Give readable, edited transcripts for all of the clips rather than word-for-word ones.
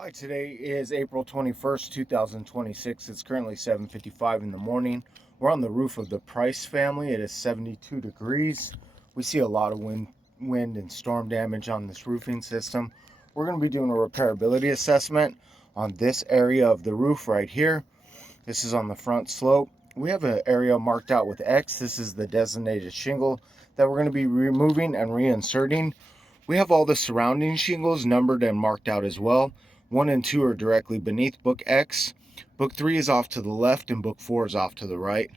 Hi, today is April 21st, 2026. It's currently 7:55 in the morning. We're on the roof of the Price family. It is 72 degrees. We see a lot of wind and storm damage on this roofing system. We're going to be doing a repairability assessment on this area of the roof right here. This is on the front slope. We have an area marked out with X. This is the designated shingle that we're going to be removing and reinserting. We have all the surrounding shingles numbered and marked out as well. 1 and 2 are directly beneath Book X. Book 3 is off to the left and Book 4 is off to the right.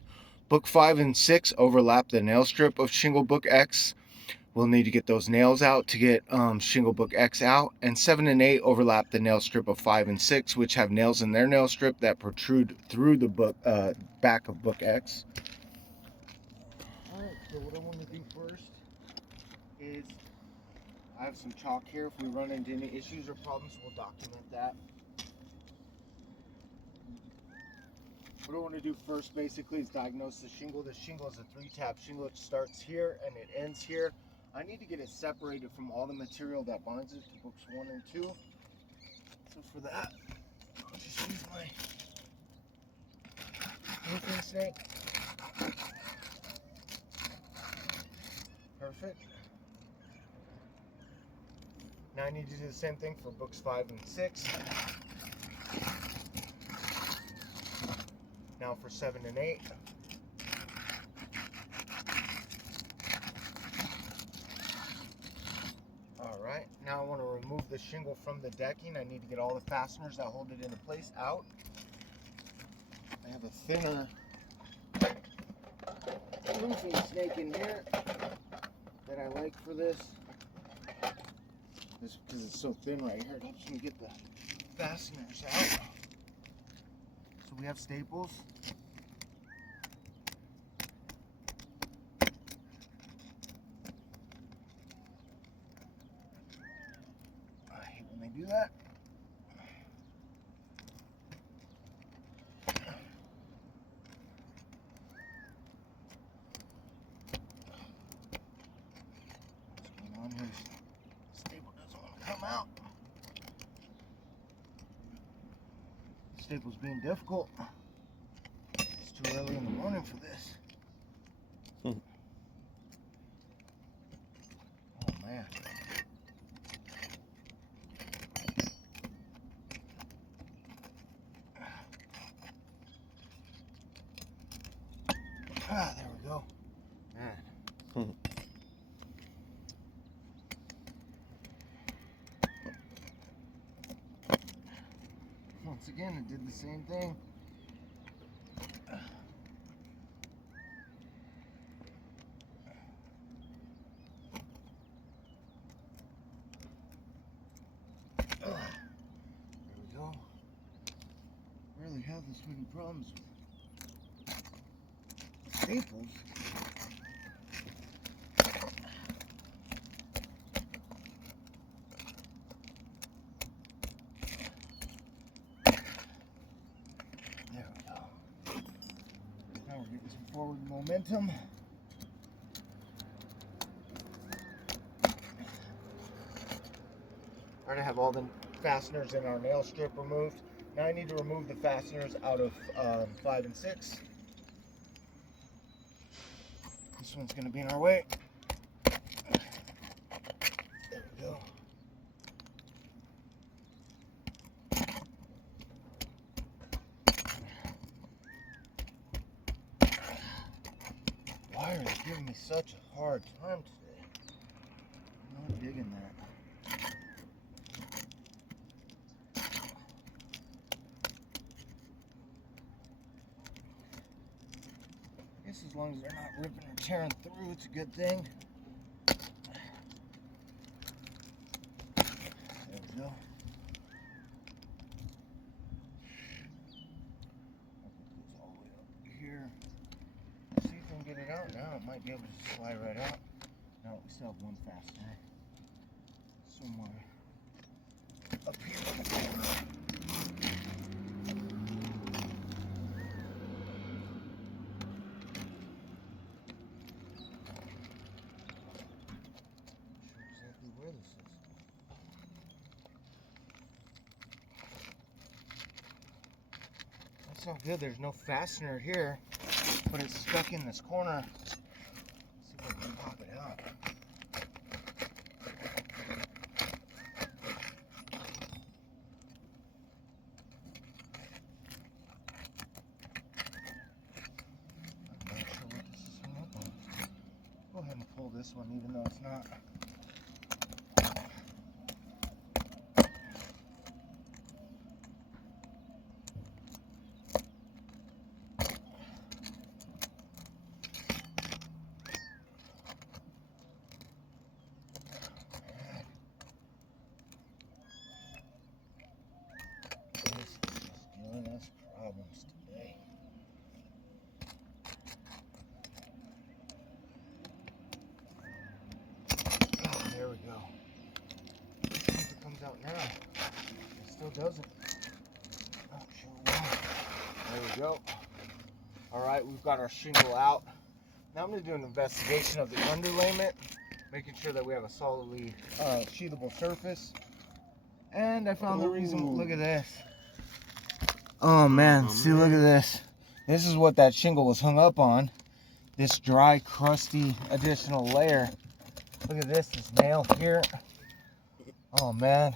Book 5 and 6 overlap the nail strip of shingle Book X. We'll need to get those nails out to get shingle Book X out. And 7 and 8 overlap the nail strip of 5 and 6, which have nails in their nail strip that protrude through the back of Book X. Alright, so what I want to do first is I have some chalk here. If we run into any issues or problems, we'll document that. What I want to do first basically is diagnose the shingle. The shingle is a 3-tab shingle. It starts here and it ends here. I need to get it separated from all the material that binds it to books 1 and 2. So for that, I'll just use my roofing snake. Perfect. Now I need to do the same thing for books 5 and 6. Now for 7 and 8. Alright, now I want to remove the shingle from the decking. I need to get all the fasteners that hold it into place out. I have a thinner roofing snake in here that I like for this. Just because it's so thin right here, it helps me get the fasteners out. So we have staples. I hate when they do that. What's going on here? The staple doesn't want to come out. The staple's being difficult. It's too early in the morning for this. Oh man. Ah, there we go. Man. Once again, it did the same thing. There we go. Rarely have this many problems with staples. There we go. Now we're getting some forward momentum. Alright, I have all the fasteners in our nail strip removed. Now I need to remove the fasteners out of 5 and 6. This one's going to be in our way. There we go. Wire is giving me such a hard time today. I'm not digging that. I guess as long as they're not ripping or tearing through, it's a good thing. There we go. It goes all the way up here. See if we can get it out now. It might be able to slide right out. No, we still have one fastener somewhere up here. Not sure exactly where this is. that's not good. There's no fastener here, but it's stuck in this corner. Let's see if I can pop it out. I'm not sure what this is hung up on. Go ahead and pull this one, even though it's not. Giving us problems today. Oh, there we go. Let's see if it comes out now. It still doesn't. Not sure why. There we go. Alright, we've got our shingle out. Now I'm going to do an investigation of the underlayment, making sure that we have a solidly sheathable surface. And I found the reason. Look at this. Oh man, see, look at this. This is what that shingle was hung up on. This dry, crusty additional layer. Look at this nail here. Oh man.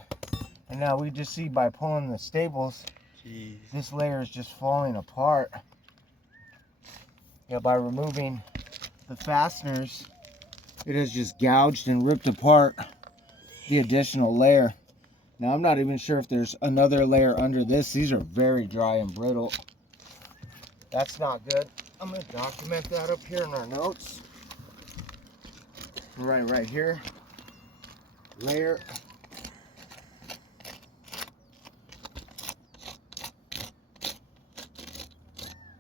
And now we just see by pulling the staples, jeez, this layer is just falling apart. Yeah, by removing the fasteners, it has just gouged and ripped apart the additional layer. Now, I'm not even sure if there's another layer under this. These are very dry and brittle. That's not good. I'm going to document that up here in our notes. Right here. Layer.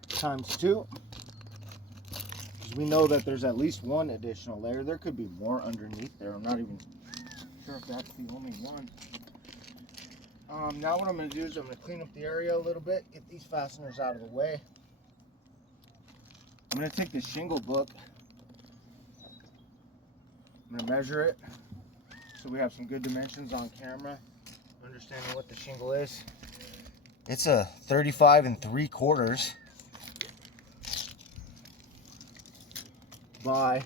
Times 2. Because we know that there's at least one additional layer. There could be more underneath there. I'm not even sure if that's the only one. Now what I'm going to do is I'm going to clean up the area a little bit, get these fasteners out of the way. I'm going to take this shingle book. I'm going to measure it so we have some good dimensions on camera, understanding what the shingle is. It's a 35 3/4 by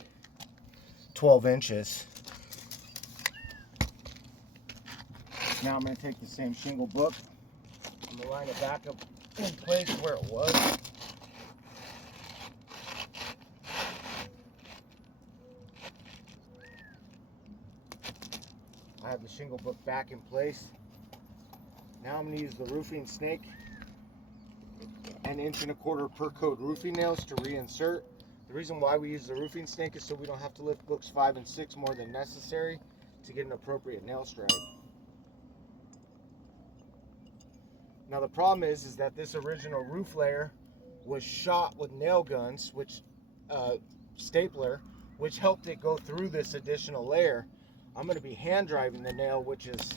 12 inches. Now I'm going to take the same shingle book. I'm going to line it back up in place where it was. I have the shingle book back in place. Now I'm going to use the roofing snake and 1 1/4" per coat roofing nails to reinsert. The reason why we use the roofing snake is so we don't have to lift books 5 and 6 more than necessary to get an appropriate nail stripe. Now the problem is that this original roof layer was shot with nail guns, which stapler, which helped it go through this additional layer. I'm going to be hand driving the nail, which is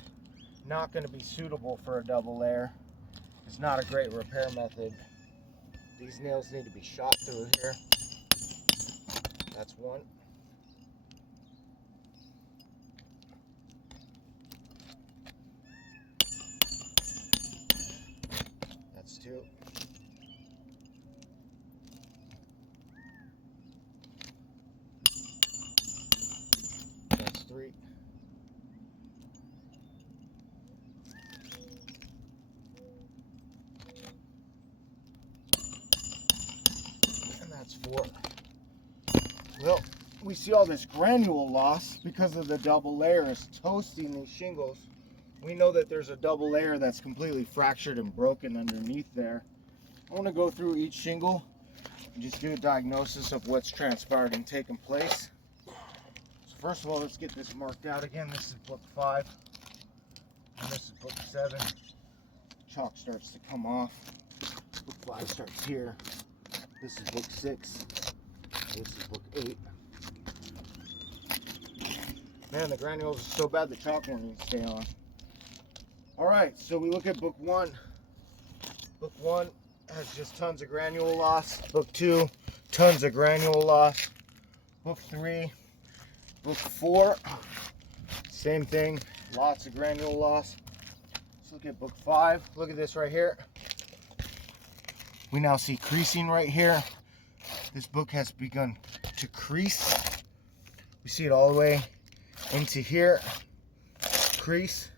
not going to be suitable for a double layer. It's not a great repair method. These nails need to be shot through here. That's one. That's 2. That's 3. And that's 4. Well, we see all this granule loss because of the double layer is toasting these shingles. We know that there's a double layer that's completely fractured and broken underneath there. I want to go through each shingle and just do a diagnosis of what's transpired and taken place. So first of all, let's get this marked out again. This is book 5 and this is book 7. Chalk starts to come off. Book 5 starts here. This is book 6. This is book 8. Man, the granules are so bad the chalk won't even stay on. Alright, so we look at book 1. Book 1 has just tons of granule loss. Book 2, tons of granule loss. Book 3, book 4, same thing, lots of granule loss. Let's look at book 5. Look at this right here. We now see creasing right here. This book has begun to crease. We see it all the way into here. Crease.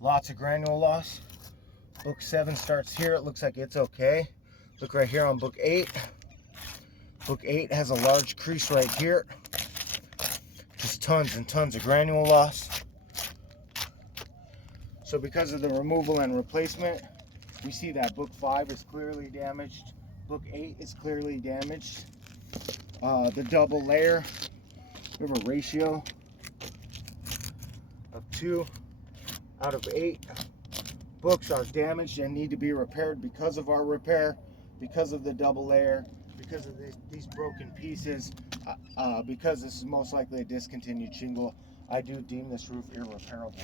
Lots of granule loss. Book 7 starts here. It looks like it's okay. Look right here on book 8. Book 8 has a large crease right here. Just tons and tons of granule loss. So because of the removal and replacement, we see that book 5 is clearly damaged. Book 8 is clearly damaged. The double layer, we have a ratio of 2 out of 8 books are damaged and need to be repaired because of our repair, because of the double layer, because of these broken pieces, because this is most likely a discontinued shingle. I do deem this roof irreparable.